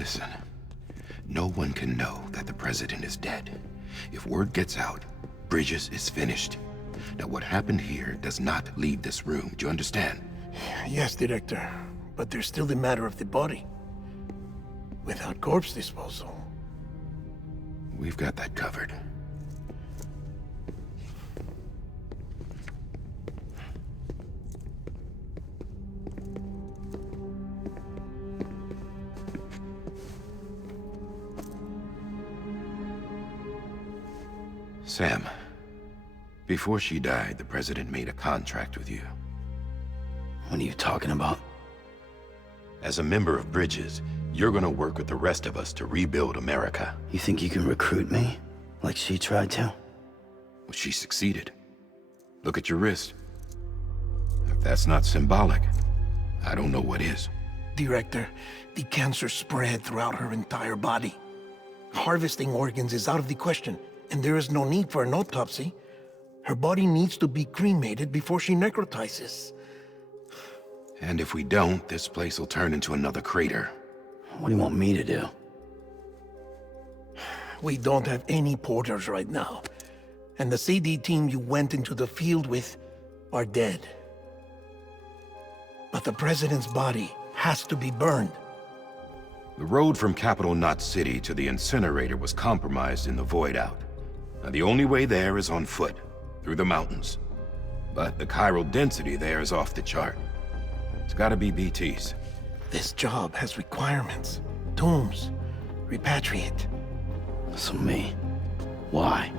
Listen, no one can know that the president is dead. If word gets out, Bridges is finished. Now, what happened here does not leave this room. Do you understand? Yes, Director. But there's still the matter of the body. Without corpse disposal. We've got that covered. Sam, before she died, the president made a contract with you. What are you talking about? As a member of Bridges, you're gonna work with the rest of us to rebuild America. You think you can recruit me? Like she tried to? Well, she succeeded. Look at your wrist. If that's not symbolic, I don't know what is. Director, the cancer spread throughout her entire body. Harvesting organs is out of the question, and there is no need for an autopsy. Her body needs to be cremated before she necrotizes. And if we don't, this place will turn into another crater. What do you want me to do? We don't have any porters right now. And the CD team you went into the field with are dead. But the president's body has to be burned. The road from Capital Knot City to the incinerator was compromised in the void out. Now, the only way there is on foot, through the mountains. But the chiral density there is off the chart. It's gotta be BTs. This job has requirements. Tombs. Repatriate. So me. Why?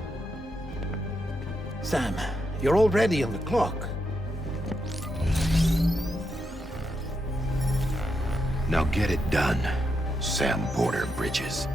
Sam, you're already on the clock. Now get it done, Sam Porter Bridges.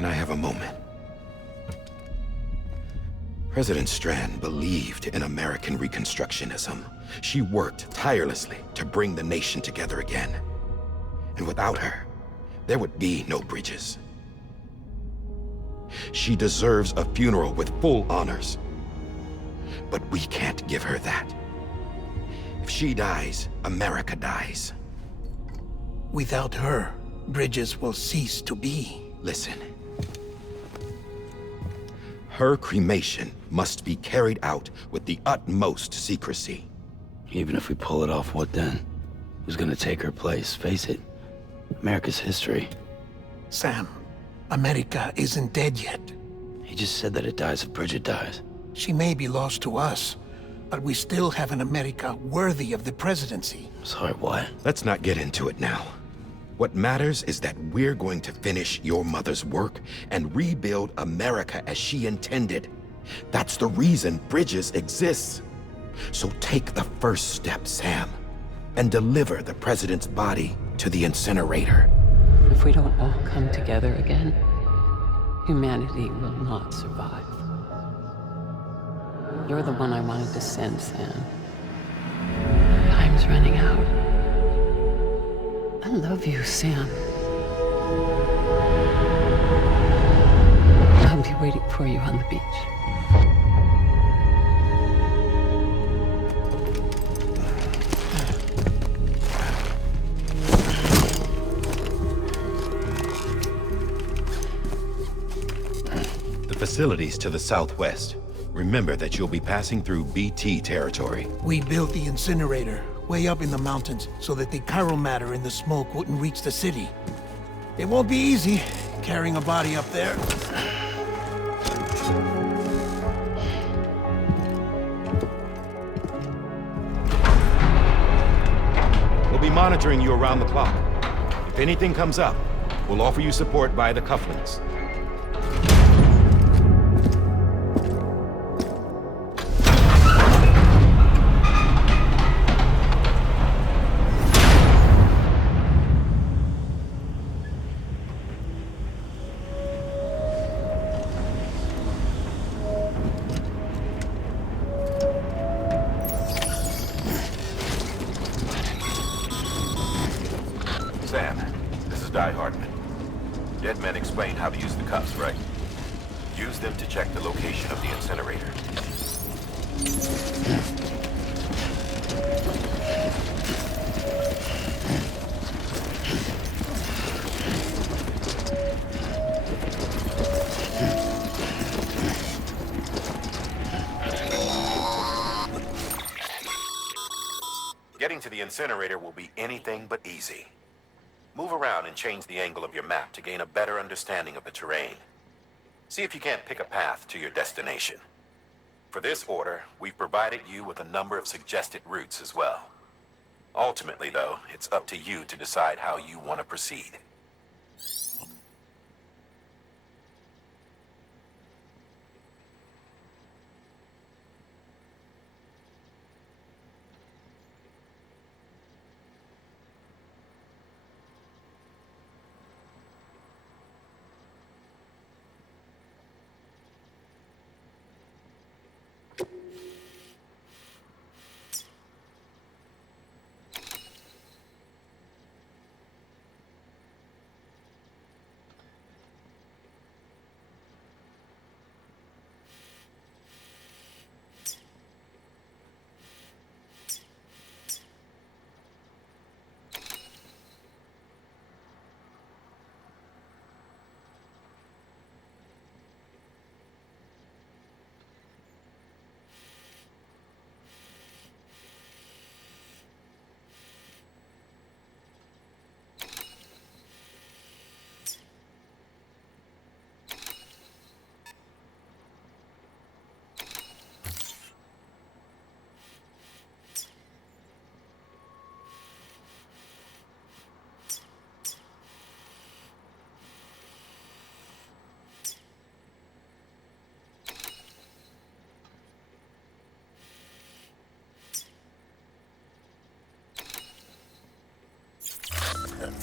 Can I have a moment? President Strand believed in American Reconstructionism. She worked tirelessly to bring the nation together again. And without her, there would be no Bridges. She deserves a funeral with full honors. But we can't give her that. If she dies, America dies. Without her, Bridges will cease to be. Listen. Her cremation must be carried out with the utmost secrecy. Even if we pull it off, what then? Who's gonna take her place? Face it, America's history. Sam, America isn't dead yet. He just said that it dies if Bridget dies. She may be lost to us, but we still have an America worthy of the presidency. Sorry, what? Let's not get into it now. What matters is that we're going to finish your mother's work and rebuild America as she intended. That's the reason Bridges exists. So take the first step, Sam, and deliver the president's body to the incinerator. If we don't all come together again, humanity will not survive. You're the one I wanted to send, Sam. Time's running out. I love you, Sam. I'll be waiting for you on the beach. The facility's to the southwest. Remember that you'll be passing through BT territory. We built the incinerator way up in the mountains so that the chiral matter in the smoke wouldn't reach the city. It won't be easy carrying a body up there. We'll be monitoring you around the clock. If anything comes up, we'll offer you support via the cufflinks. Hi, Hardman. Dead men explained how to use the cuffs, right? Use them to check the location of the incinerator. Getting to the incinerator will be anything but easy. Move around and change the angle of your map to gain a better understanding of the terrain. See if you can't pick a path to your destination. For this order, we've provided you with a number of suggested routes as well. Ultimately, though, it's up to you to decide how you want to proceed.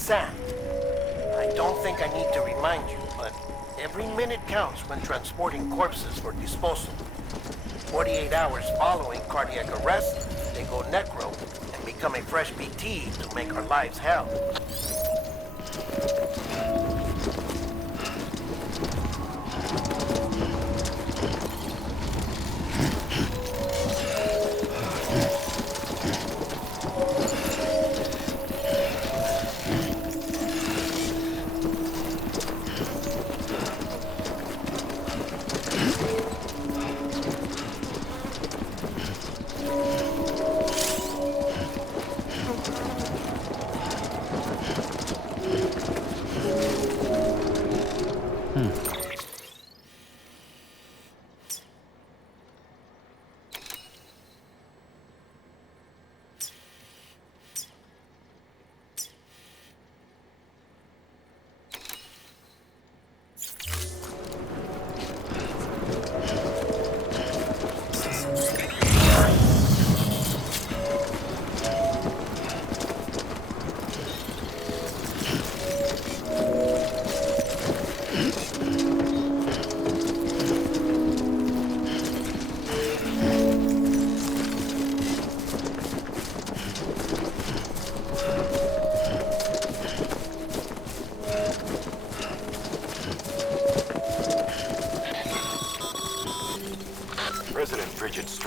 Sam, I don't think I need to remind you, but every minute counts when transporting corpses for disposal. 48 hours following cardiac arrest, they go necro and become a fresh BT to make our lives hell.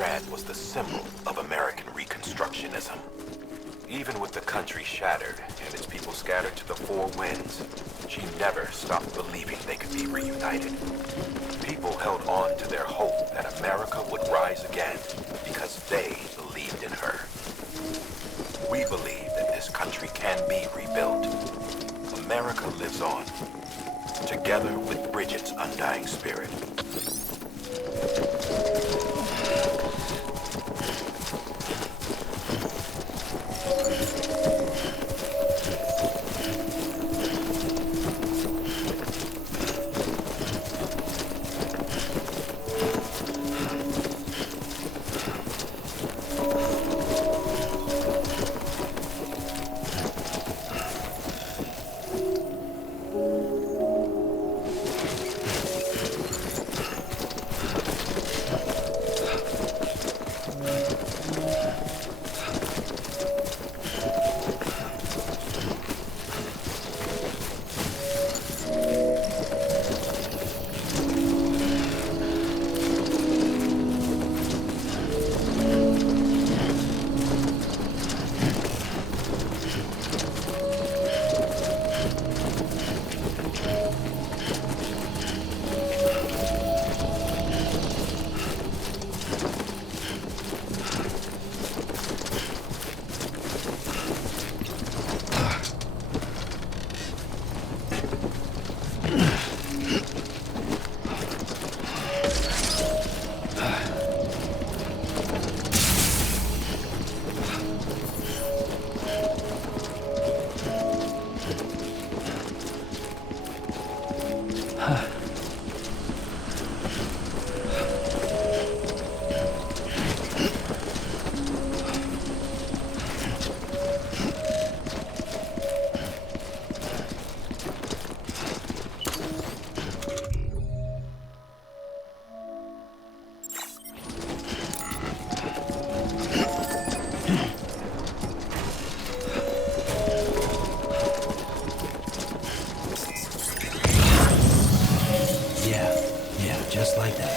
Strand was the symbol of American Reconstructionism. Even with the country shattered and its people scattered to the four winds, she never stopped believing they could be reunited. People held on to their hope that America would rise again because they believed in her. We believe that this country can be rebuilt. America lives on, together with Bridget's undying spirit. Yeah, just like that.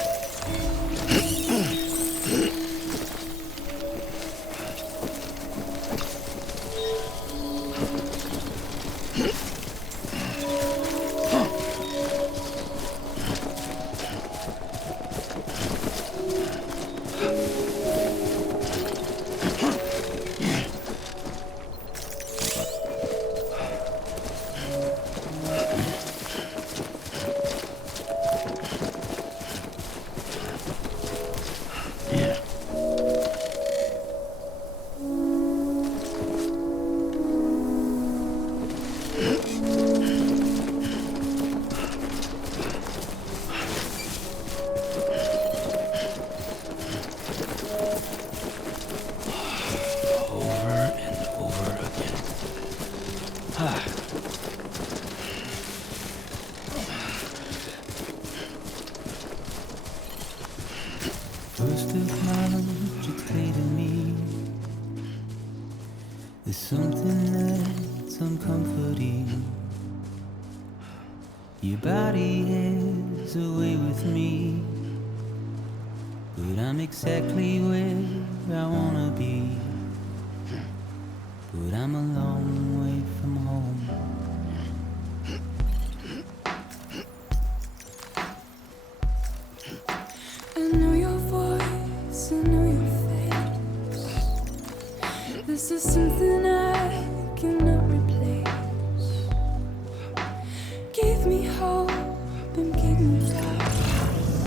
First of March, you hated me. There's something that's uncomforting. Your body has a way with me, but I'm exactly where I wanna be. But I'm a long way from home. I know your voice, I know your face. This is something I cannot replace. Give me hope and give me flowers.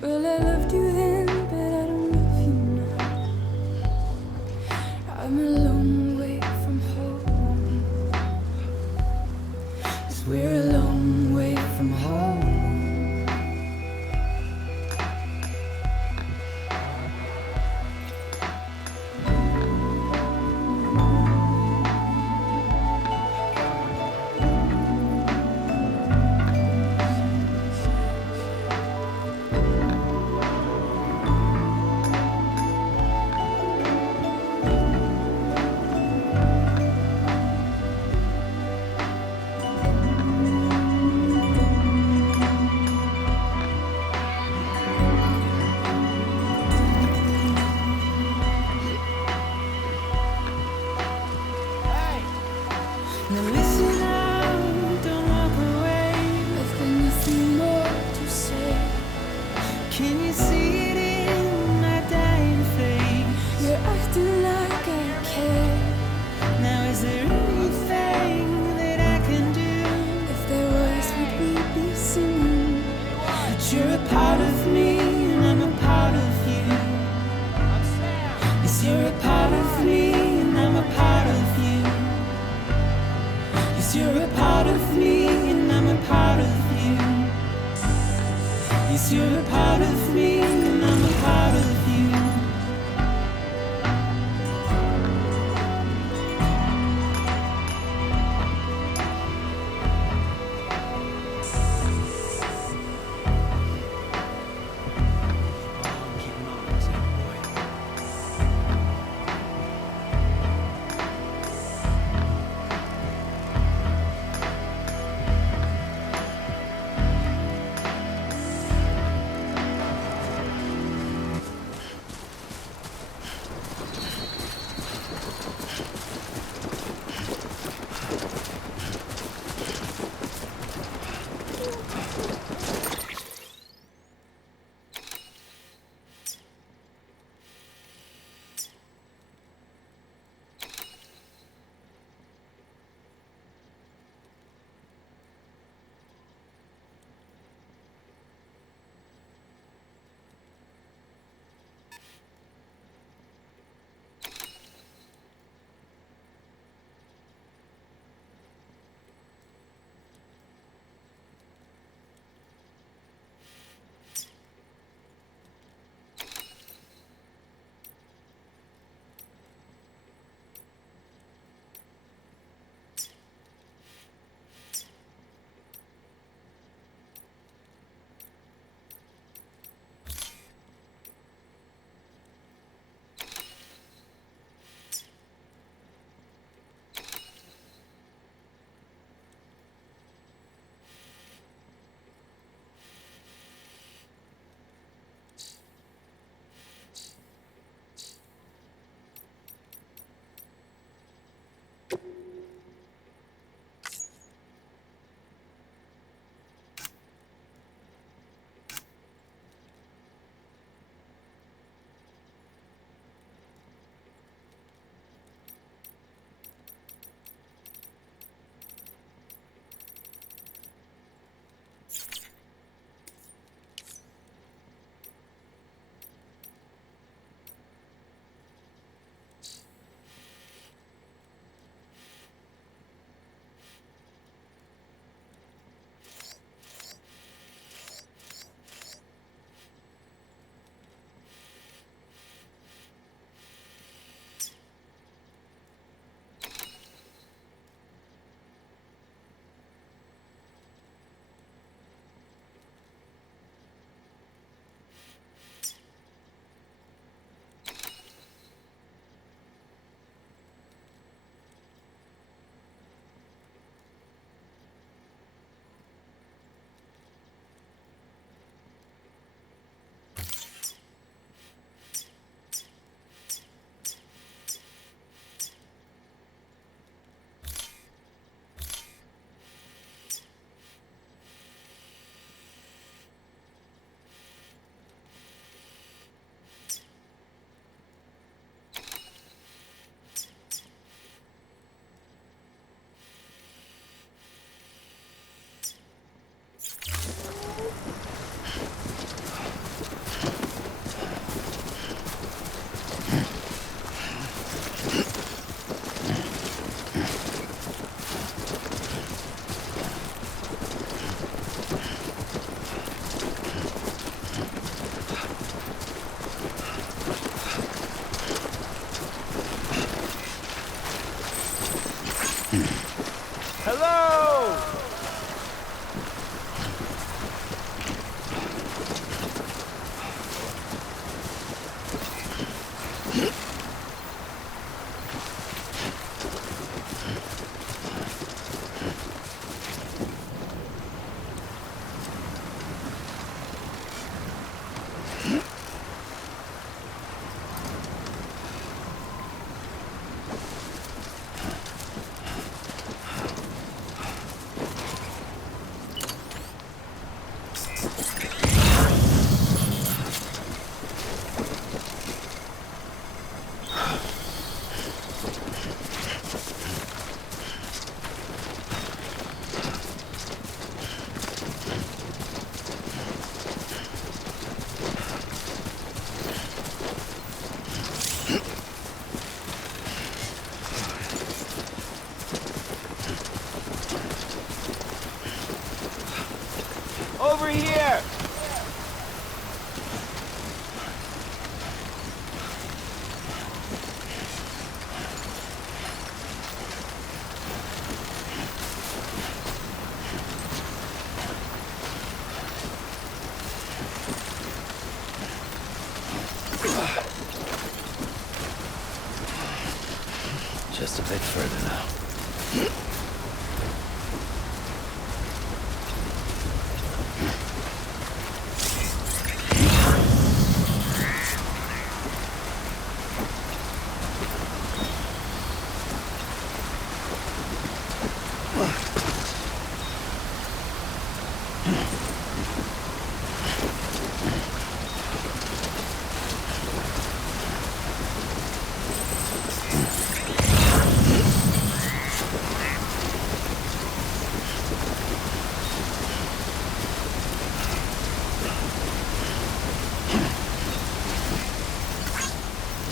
Well, I loved you then, but I don't love you now. I'm a long way from home. 'Cause we're a long way from home. Now listen out, don't walk away. I've got nothing more to say. Can you see it in my dying face? You're acting like I care. Now is there anything that I can do? If there was, would we be singing? But you're a part of me and I'm a part of you. Yes, you're a part of me and I'm a part of you. Yes, you're a part of me and I'm a part of you. Yes, you're a part of me and I'm a part of you. Over here! Just a bit further now.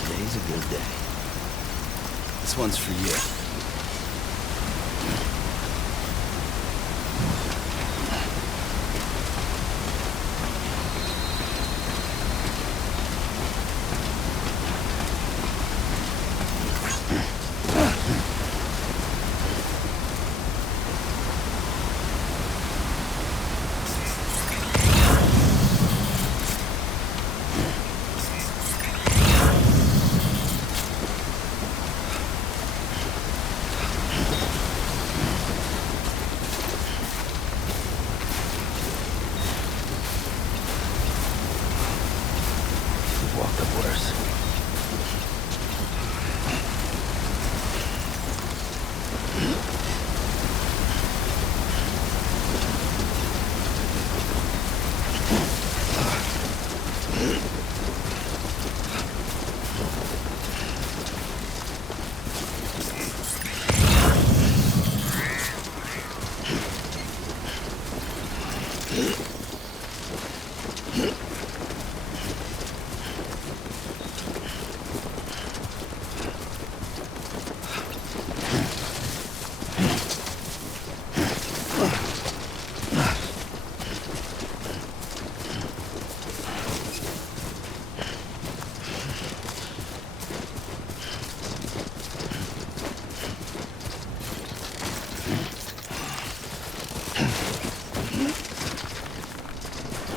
Today's a good day. This one's for you. We've walked up worse.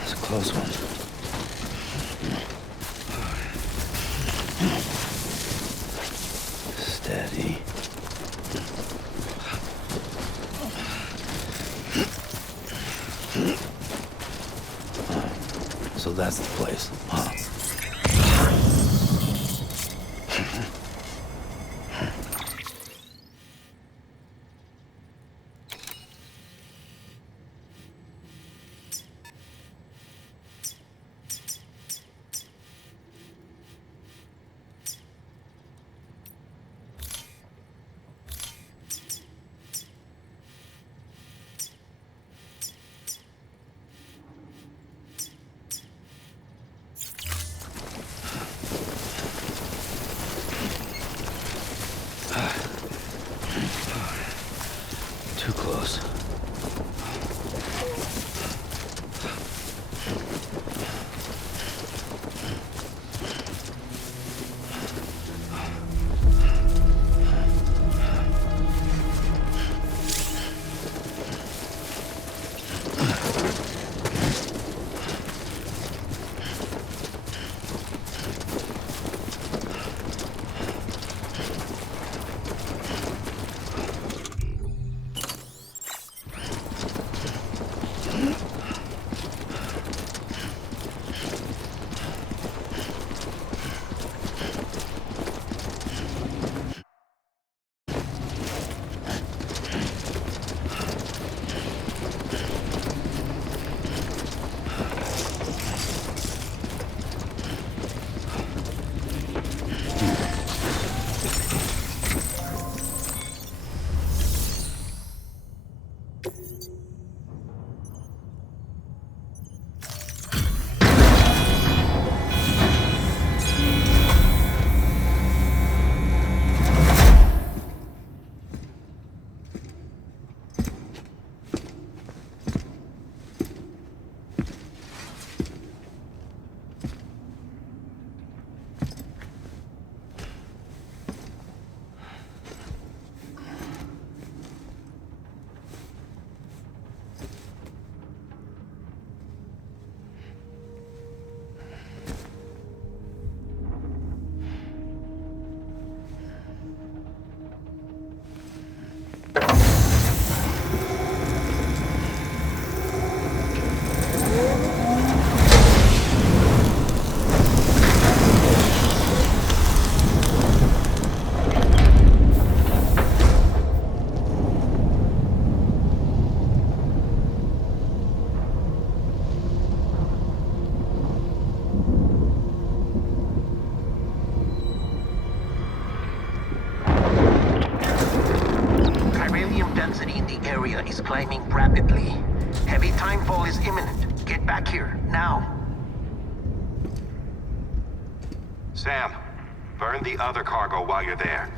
It's a close one. Steady. So that's the place, huh? Heavy timefall is imminent. Get back here, now. Sam, burn the other cargo while you're there.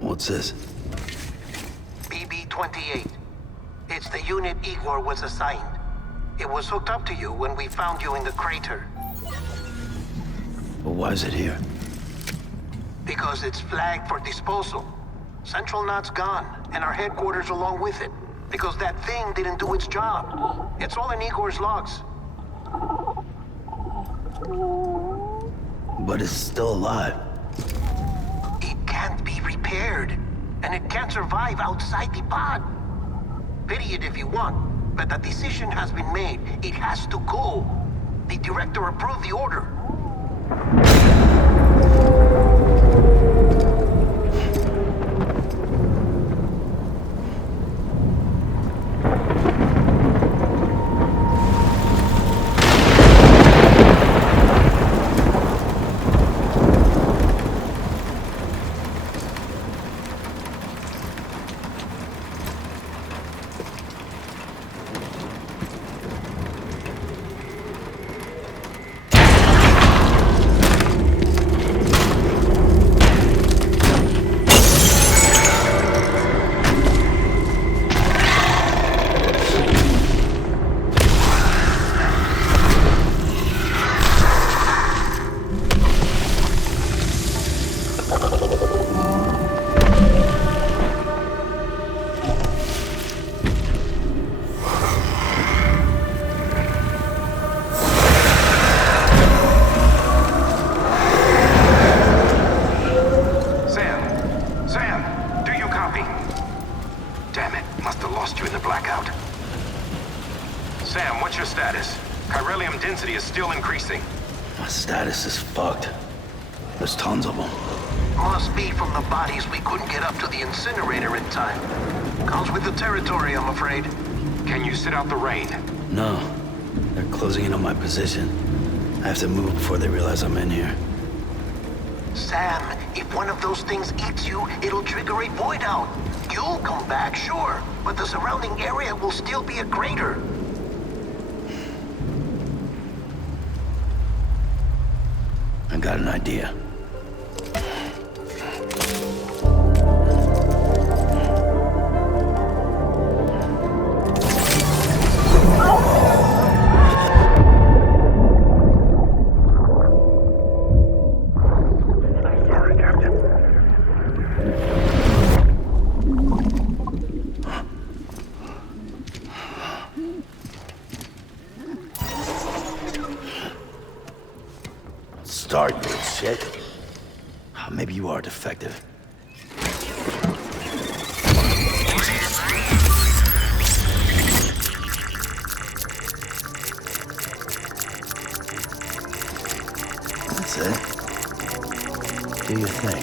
What's this? BB-28. It's the unit Igor was assigned. It was hooked up to you when we found you in the crater. But why is it here? Because it's flagged for disposal. Central Knot's gone, and our headquarters along with it. Because that thing didn't do its job. It's all in Igor's logs. But it's still alive. It can't be repaired, and it can't survive outside the pod. Pity it if you want, but the decision has been made. It has to go. The director approved the order. My status is fucked. There's tons of them. Must be from the bodies we couldn't get up to the incinerator in time. Comes with the territory, I'm afraid. Can you sit out the rain? No. They're closing in on my position. I have to move before they realize I'm in here. Sam, if one of those things eats you, it'll trigger a void out. You'll come back, sure, but the surrounding area will still be a crater. I got an idea. Start, you shit. Maybe you are defective. That's it. Do your thing.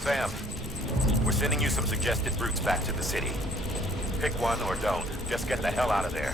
Sam, we're sending you some suggested routes back to the city. Pick one or don't. Just get the hell out of there.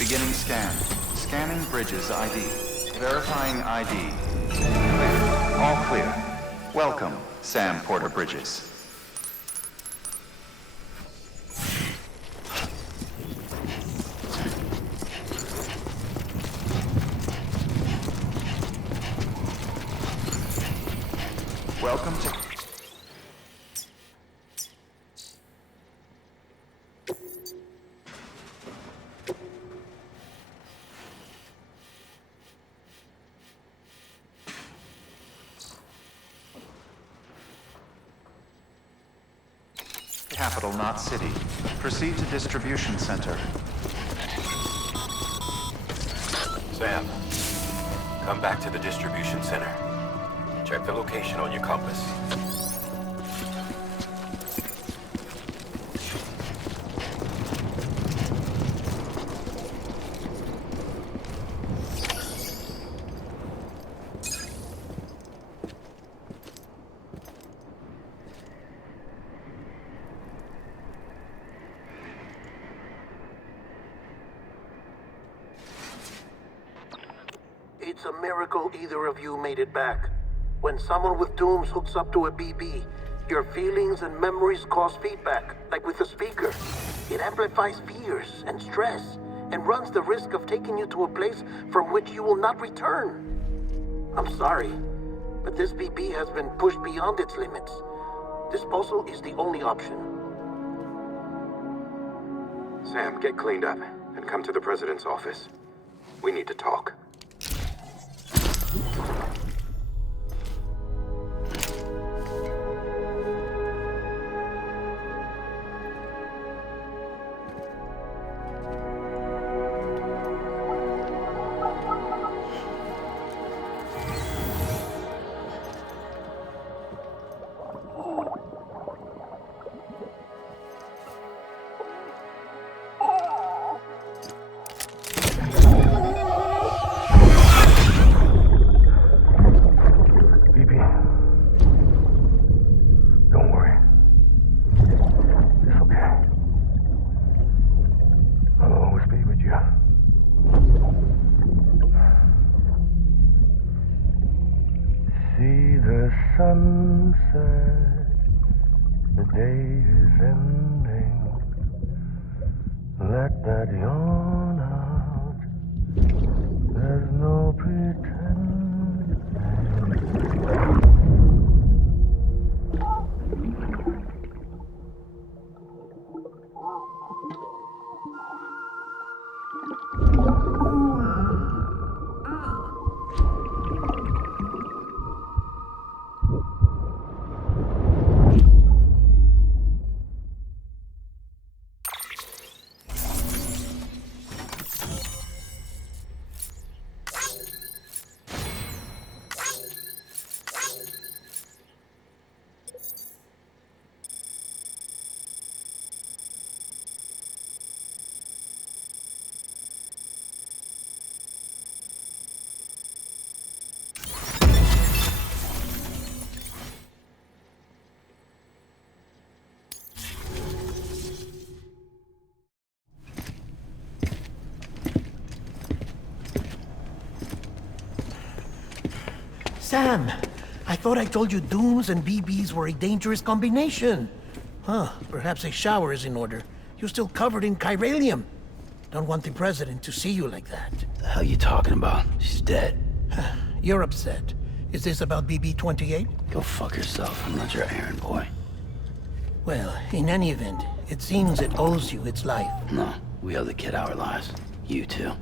Beginning scan. Scanning Bridges ID. Verifying ID. Clear. All clear. Welcome, Sam Porter Bridges. Welcome to... capital, not city. Proceed to distribution center. Sam, come back to the distribution center. Check the location on your compass. It's a miracle either of you made it back. When someone with dooms hooks up to a BB, your feelings and memories cause feedback, like with a speaker. It amplifies fears and stress, and runs the risk of taking you to a place from which you will not return. I'm sorry, but this BB has been pushed beyond its limits. Disposal is the only option. Sam, get cleaned up and come to the president's office. We need to talk. Sunset, the day is ending. Let that yawn out. There's no pretending. Sam, I thought I told you dooms and BBs were a dangerous combination. Huh, perhaps a shower is in order. You're still covered in chiralium. Don't want the president to see you like that. The hell you talking about? She's dead. You're upset. Is this about BB-28? Go fuck yourself. I'm not your errand boy. Well, in any event, it seems it owes you its life. No, we owe the kid our lives. You too.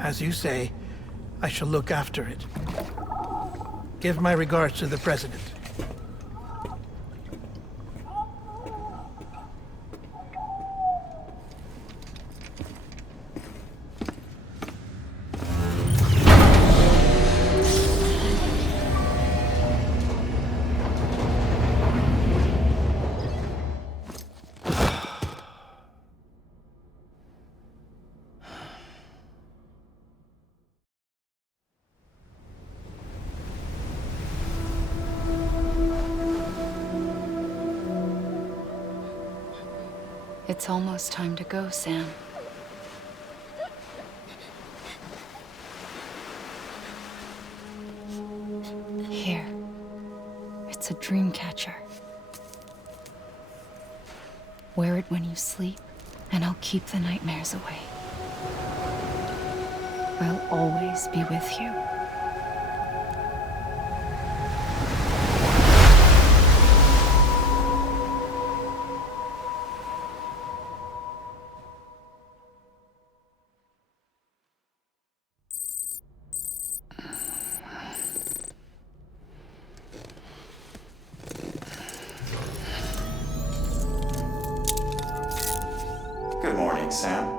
As you say, I shall look after it. Give my regards to the president. It's almost time to go, Sam. Here. It's a dream catcher. Wear it when you sleep, and I'll keep the nightmares away. I'll always be with you. Sam?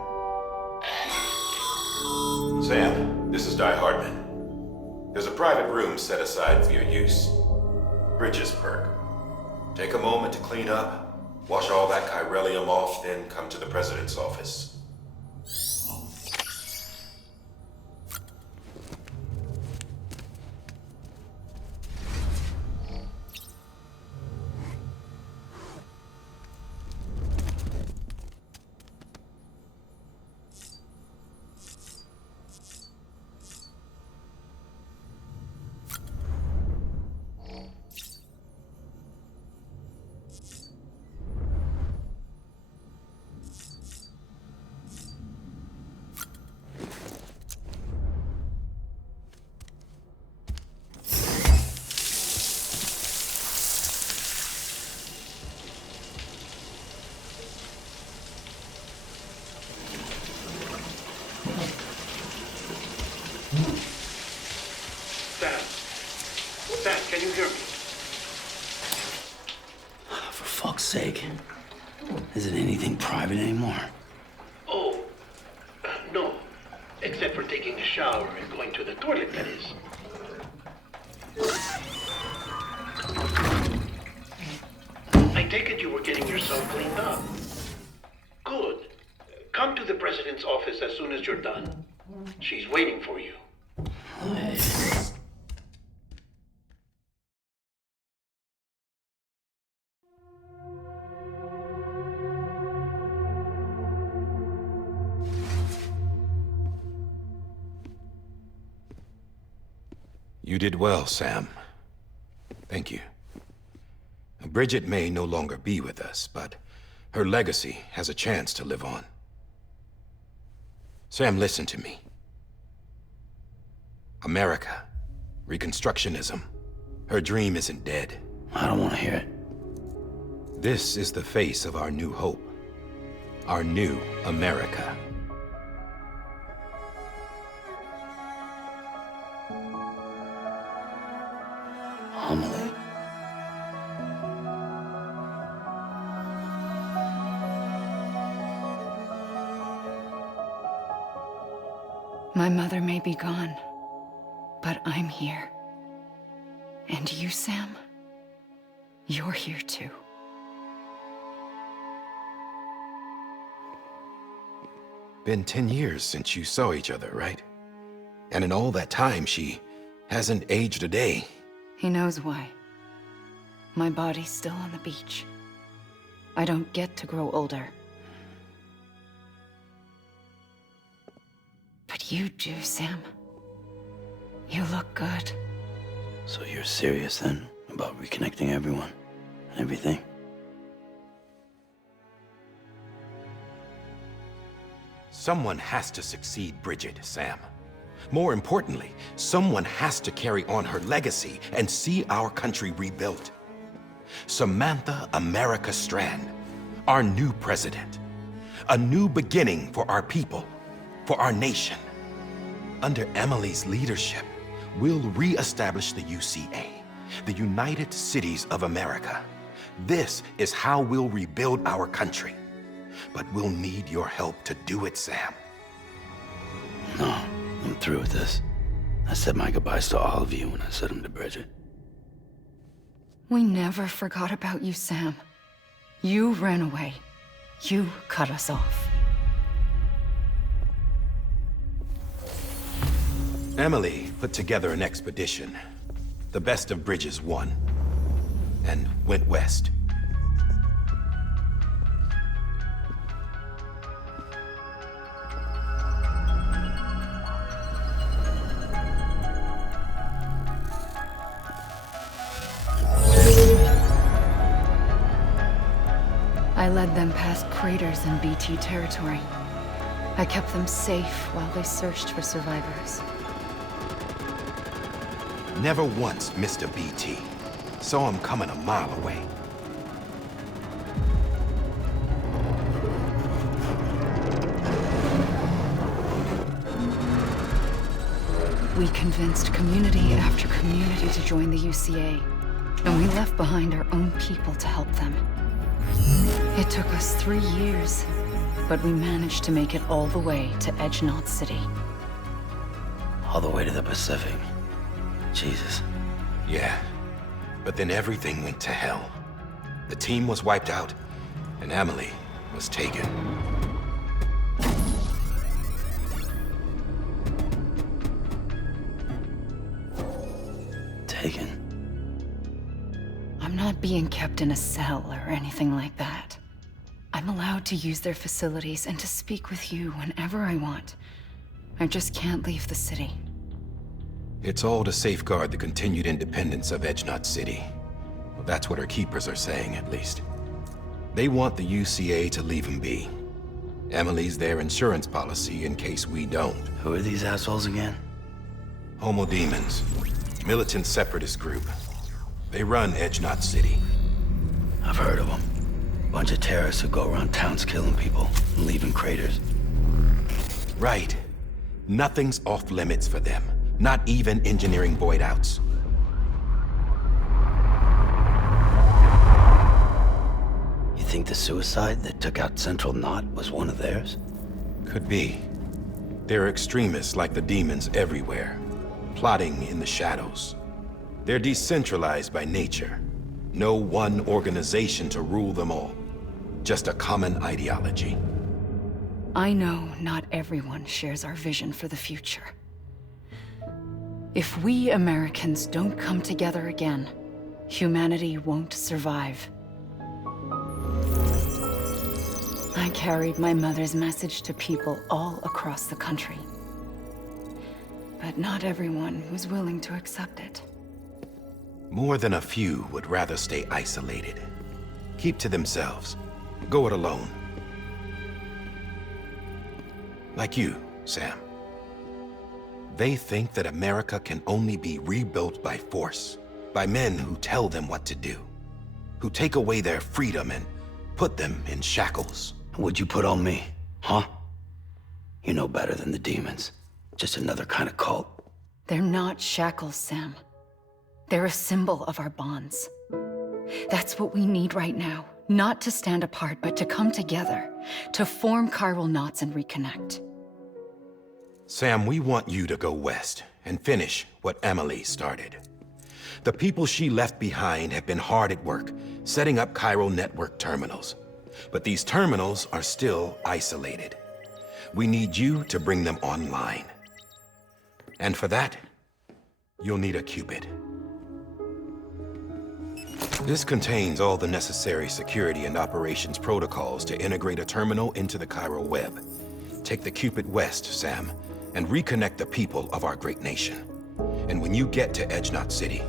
Sam, this is Di Hardman. There's a private room set aside for your use. Bridges perk. Take a moment to clean up, wash all that chiralium off, then come to the president's office. Sam, can you hear me? For fuck's sake. Isn't anything private anymore? Oh, no. Except for taking a shower and going to the toilet, that is. I take it you were getting yourself cleaned up. Good. Come to the president's office as soon as you're done. She's waiting for you. You did well, Sam. Thank you. Bridget may no longer be with us, but her legacy has a chance to live on. Sam, listen to me. America, Reconstructionism, her dream isn't dead. I don't want to hear it. This is the face of our new hope. Our new America. Amelie. My mother may be gone, but I'm here. And you, Sam, you're here too. Been 10 years since you saw each other, right? And in all that time, she hasn't aged a day. He knows why. My body's still on the beach. I don't get to grow older. But you do, Sam. You look good. So you're serious then about reconnecting everyone and everything? Someone has to succeed Bridget, Sam. More importantly, someone has to carry on her legacy and see our country rebuilt. Samantha America Strand, our new president. A new beginning for our people, for our nation. Under Emily's leadership, we'll re-establish the UCA, the United Cities of America. This is how we'll rebuild our country. But we'll need your help to do it, Sam. No, I'm through with this. I said my goodbyes to all of you when I said them to Bridget. We never forgot about you, Sam. You ran away. You cut us off. Emily put together an expedition. The best of Bridges won, and went west. I led them past craters in BT territory. I kept them safe while they searched for survivors. Never once missed a BT. Saw him coming a mile away. We convinced community after community to join the UCA, and we left behind our own people to help them. It took us 3 years, but but we managed to make it all the way to Edgenot City. All the way to the Pacific. Jesus. Yeah, but then everything went to hell. The team was wiped out, and Emily was taken. Taken? I'm not being kept in a cell or anything like that. I'm allowed to use their facilities and to speak with you whenever I want. I just can't leave the city. It's all to safeguard the continued independence of Edgenot City. Well, that's what her keepers are saying, at least. They want the UCA to leave him be. Emily's their insurance policy in case we don't. Who are these assholes again? Homo Demons. Militant separatist group. They run Edgenot City. I've heard of them. Bunch of terrorists who go around towns killing people and leaving craters. Right. Nothing's off limits for them. Not even engineering void outs. You think the suicide that took out Central Knot was one of theirs? Could be. There are extremists like the demons everywhere, plotting in the shadows. They're decentralized by nature. No one organization to rule them all. Just a common ideology. I know not everyone shares our vision for the future. If we Americans don't come together again, humanity won't survive. I carried my mother's message to people all across the country. But not everyone was willing to accept it. More than a few would rather stay isolated. Keep to themselves. Go it alone. Like you, Sam. They think that America can only be rebuilt by force, by men who tell them what to do, who take away their freedom and put them in shackles. What'd you put on me, huh? You know better than the demons. Just another kind of cult. They're not shackles, Sam. They're a symbol of our bonds. That's what we need right now. Not to stand apart, but to come together, to form chiral knots and reconnect. Sam, we want you to go west and finish what Emily started. The people she left behind have been hard at work, setting up chiral network terminals. But these terminals are still isolated. We need you to bring them online. And for that, you'll need a Cupid. This contains all the necessary security and operations protocols to integrate a terminal into the chiral web. Take the Cupid west, Sam, and reconnect the people of our great nation. And when you get to Edgenot City,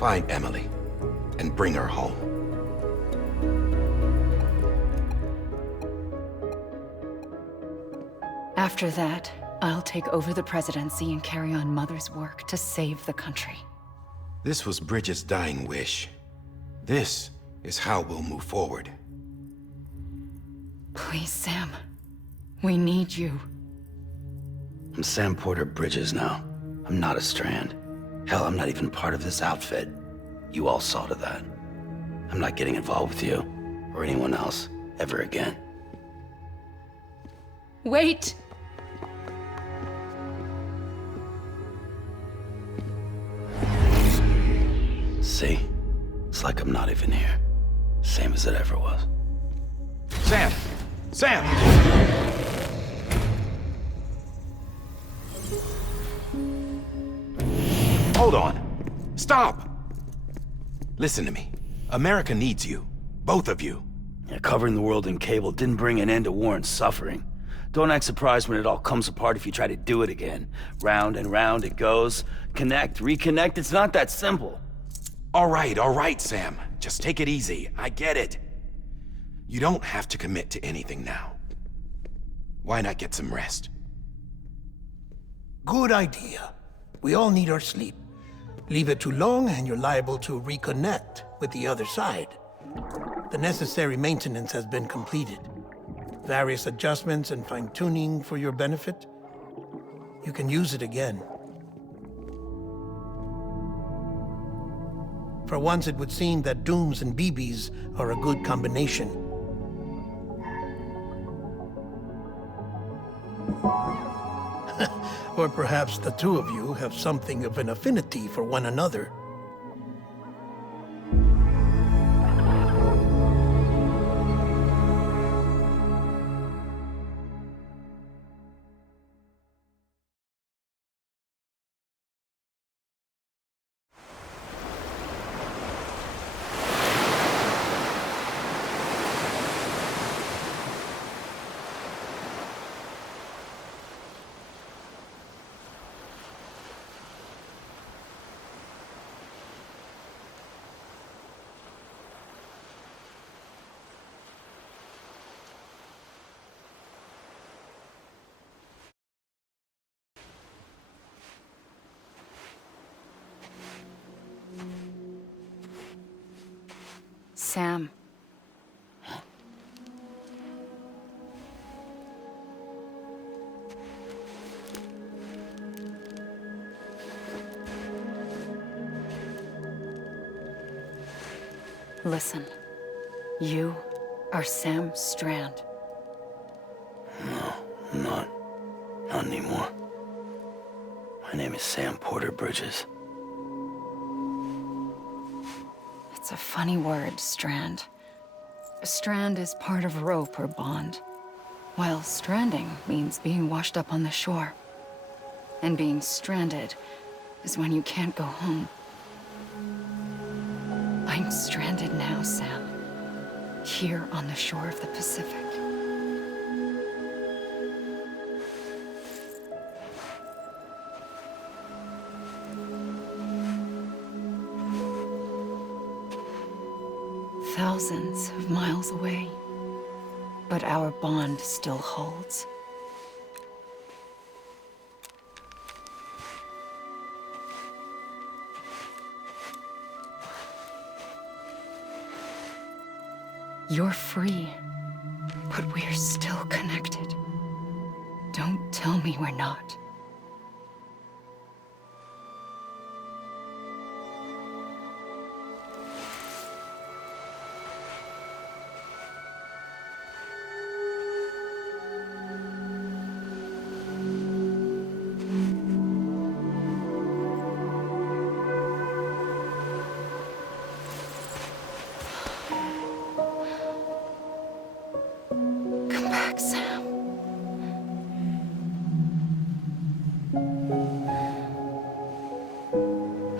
find Emily and bring her home. After that, I'll take over the presidency and carry on Mother's work to save the country. This was Bridget's dying wish. This is how we'll move forward. Please, Sam. We need you. I'm Sam Porter Bridges now. I'm not a Strand. Hell, I'm not even part of this outfit. You all saw to that. I'm not getting involved with you, or anyone else, ever again. Wait! See? It's like I'm not even here. Same as it ever was. Sam! Sam! Hold on. Stop! Listen to me. America needs you. Both of you. Yeah, covering the world in cable didn't bring an end to war and suffering. Don't act surprised when it all comes apart if you try to do it again. Round and round it goes. Connect, reconnect, it's not that simple. All right, Sam. Just take it easy. I get it. You don't have to commit to anything now. Why not get some rest? Good idea. We all need our sleep. Leave it too long and you're liable to reconnect with the other side. The necessary maintenance has been completed. Various adjustments and fine-tuning for your benefit. You can use it again. For once, it would seem that Dooms and BBs are a good combination. Or perhaps the two of you have something of an affinity for one another. Sam. Listen. You are Sam Strand. No, I'm not. Not anymore. My name is Sam Porter Bridges. It's a funny word, strand. A strand is part of rope or bond, while stranding means being washed up on the shore. And being stranded is when you can't go home. I'm stranded now, Sam. Here on the shore of the Pacific. Thousands of miles away, but our bond still holds. You're free, but we're still connected. Don't tell me we're not. Come back, Sam.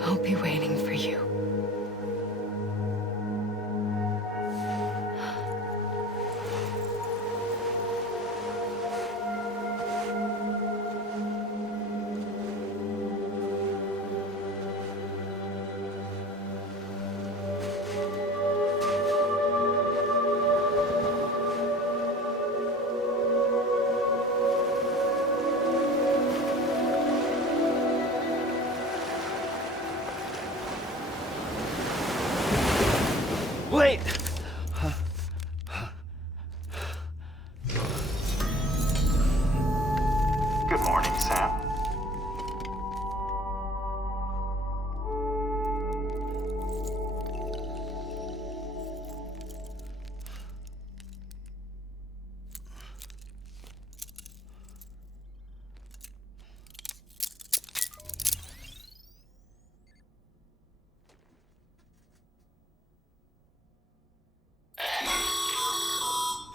I'll be waiting for you. Wait! Good morning, Sam.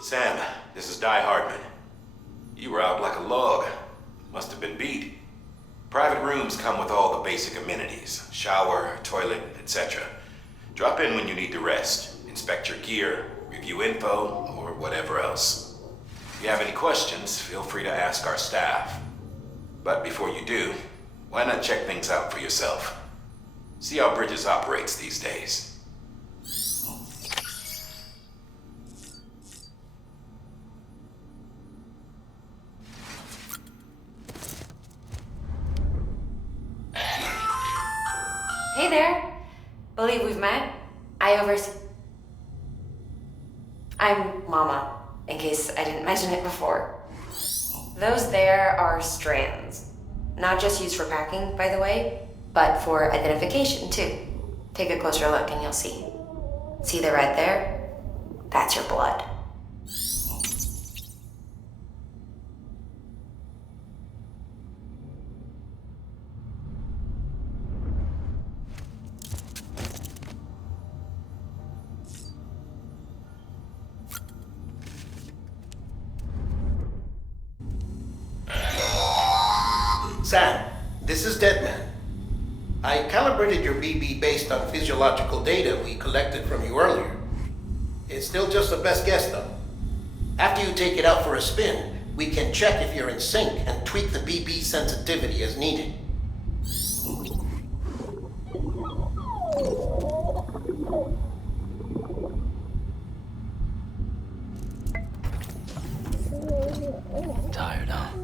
Sam, this is Die Hardman. You were out like a log. Must have been beat. Private rooms come with all the basic amenities. Shower, toilet, etc. Drop in when you need to rest. Inspect your gear, review info, or whatever else. If you have any questions, feel free to ask our staff. But before you do, why not check things out for yourself? See how Bridges operates these days. Hey there. Believe we've met. I'm Mama, in case I didn't mention it before. Those there are strands. Not just used for packing, by the way, but for identification too. Take a closer look and you'll see. See the red there? That's your blood. Sam, this is Deadman. I calibrated your BB based on physiological data we collected from you earlier. It's still just a best guess, though. After you take it out for a spin, we can check if you're in sync and tweak the BB sensitivity as needed. Tired, huh?